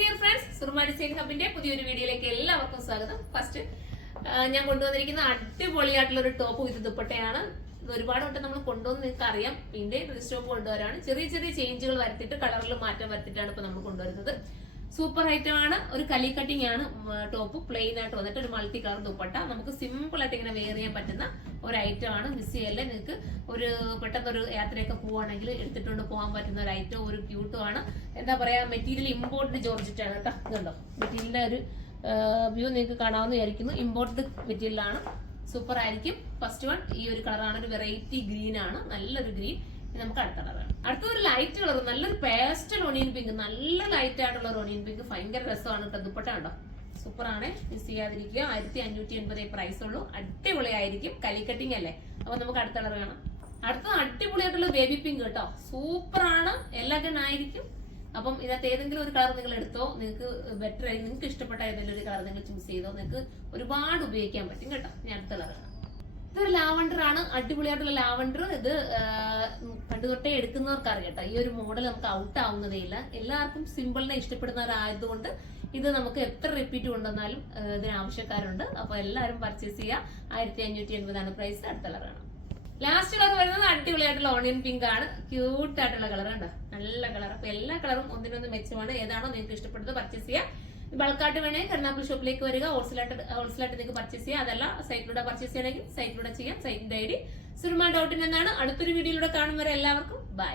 Dear friends, Soorma design ഹബിന്റെ പുതിയൊരു വീഡിയോയിലേക്ക് എല്ലാവർക്കും സ്വാഗതം. ഫസ്റ്റ് ഞാൻ കൊണ്ടുവന്നിരിക്കുന്ന അടിപൊളിയായിട്ടുള്ള ഒരു ടോപ്പ് ഇത് ദുപ്പട്ടയാണ്. ഒരുപാട് വട്ടം നമ്മൾ കൊണ്ടുവന്ന് നിങ്ങൾക്ക് അറിയാം. പിന്നെ സ്റ്റോപ്പ് കൊണ്ടുവരാണ്. ചെറിയ ചെറിയ ചേഞ്ചുകൾ വരുത്തിയിട്ട് കളറിൽ മാറ്റം വരുത്തിയിട്ടാണ് ഇപ്പൊ നമ്മൾ കൊണ്ടുവരുന്നത്. സൂപ്പർ ഐറ്റം ആണ്. ഒരു കലി കട്ടിംഗ് ആണ് ടോപ്പ്. പ്ലെയിൻ ആയിട്ട് വന്നിട്ട് ഒരു മൾട്ടി കളർ ദുപ്പട്ട. നമുക്ക് സിമ്പിൾ ആയിട്ട് ഇങ്ങനെ വെയർ ചെയ്യാൻ പറ്റുന്ന ഒരു ഐറ്റം ആണ്. മിസ് ചെയ്യല്ലേ. നിങ്ങൾക്ക് ഒരു പെട്ടെന്നൊരു യാത്രയൊക്കെ പോവാണെങ്കിൽ എടുത്തിട്ടുണ്ട് പോകാൻ പറ്റുന്ന ഒരു ഐറ്റം. ഒരു ക്യൂട്ടും ആണ്. എന്താ പറയാ, മെറ്റീരിയൽ ഇമ്പോർട്ടഡ് ജോർജറ്റ് ആണ് കേട്ടോ. ഇതുണ്ടോ മെറ്റീരിയലിന്റെ ഒരു വ്യൂ നിങ്ങൾക്ക് കാണാവുന്ന വിചാരിക്കുന്നു. ഇമ്പോർട്ടഡ് മെറ്റീരിയൽ ആണ്. സൂപ്പർ ആയിരിക്കും. ഫസ്റ്റ് വൺ ഈ ഒരു കളറാണ്. ഒരു വെറൈറ്റി ഗ്രീൻ ആണ്. നല്ലൊരു ഗ്രീൻ. നമുക്ക് അടുത്ത കളറാണ്. അടുത്ത ഒരു ലൈറ്റ് കളർ, നല്ലൊരു പേസ്റ്റൽ ഓണിയൻ പിങ്ക്. നല്ല ലൈറ്റ് ആയിട്ടുള്ള ഒരു ഓണിയൻ പിങ്ക്. ഭയങ്കര രസമാണ് കേട്ടോ. ദുപ്പട്ട ഉണ്ടോ, സൂപ്പർ ആണ്. മിസ് ചെയ്യാതിരിക്കുക. 1580 പ്രൈസ് ഉള്ളൂ. അടിപൊളിയായിരിക്കും. കലി കട്ടിംഗ് അല്ലേ. അപ്പൊ നമുക്ക് അടുത്ത കളർ കാണാം. അടുത്ത അടിപൊളിയായിട്ടുള്ള ബേബി പിങ്ക് കേട്ടോ. സൂപ്പർ ആണ്. എല്ലാ ഗണ്ണായിരിക്കും. അപ്പം ഇതിനകത്ത് ഏതെങ്കിലും ഒരു കളർ നിങ്ങൾ എടുത്തോ. നിങ്ങൾക്ക് ബെറ്റർ ആയി, നിങ്ങൾക്ക് ഇഷ്ടപ്പെട്ട ഏതെങ്കിലും ഒരു കളർ നിങ്ങൾ ചൂസ് ചെയ്തോ. നിങ്ങൾക്ക് ഒരുപാട് ഉപയോഗിക്കാൻ പറ്റും കേട്ടോ. ഞാൻ അടുത്ത കളർ കാണാം. ഇതൊരു ലാവണ്ടർ ആണ്. അടിപൊളിയായിട്ടുള്ള ലാവണ്ടർ. ഇത് പണ്ട് തൊട്ടേ എടുക്കുന്നവർക്ക് അറിയാം കേട്ടോ. ഈ ഒരു മോഡൽ നമുക്ക് ഔട്ട് ആവുന്നതേ ഇല്ല. എല്ലാവർക്കും സിമ്പിളിനെ ഇഷ്ടപ്പെടുന്നവരായതുകൊണ്ട് ഇത് നമുക്ക് എത്ര റിപ്പീറ്റ് കൊണ്ടുവന്നാലും ഇതിന് ആവശ്യക്കാരുണ്ട്. അപ്പൊ എല്ലാവരും പർച്ചേസ് ചെയ്യുക. 1580 പ്രൈസ്. അടുത്ത കളറാണ്. ലാസ്റ്റ് കളർ വരുന്നത് അടിപൊളിയായിട്ടുള്ള ഓണിയൻ പിങ്ക് ആണ്. ക്യൂട്ട് ആയിട്ടുള്ള കളർ ഉണ്ടോ, നല്ല കളർ. അപ്പൊ എല്ലാ കളറും ഒന്നിനൊന്ന് മെച്ചമാണ്. ഏതാണോ നിങ്ങൾക്ക് ഇഷ്ടപ്പെടുന്നത് പർച്ചേസ് ചെയ്യുക. ബൾക്കായിട്ട് വേണമെങ്കിൽ കരുനാഗപ്പള്ളി ഷോപ്പിലേക്ക് വരിക. ഹോൾസെയിലായിട്ട് നിങ്ങൾക്ക് പർച്ചേസ് ചെയ്യാം. അതല്ല സൈറ്റിലൂടെ പർച്ചേസ് ചെയ്യണമെങ്കിൽ സൈറ്റിലൂടെ ചെയ്യാം. സൈറ്റിന്റെ ID surma.in എന്നാണ്. അടുത്തൊരു വീഡിയോയിലൂടെ കാണും വരെ എല്ലാവർക്കും ബൈ.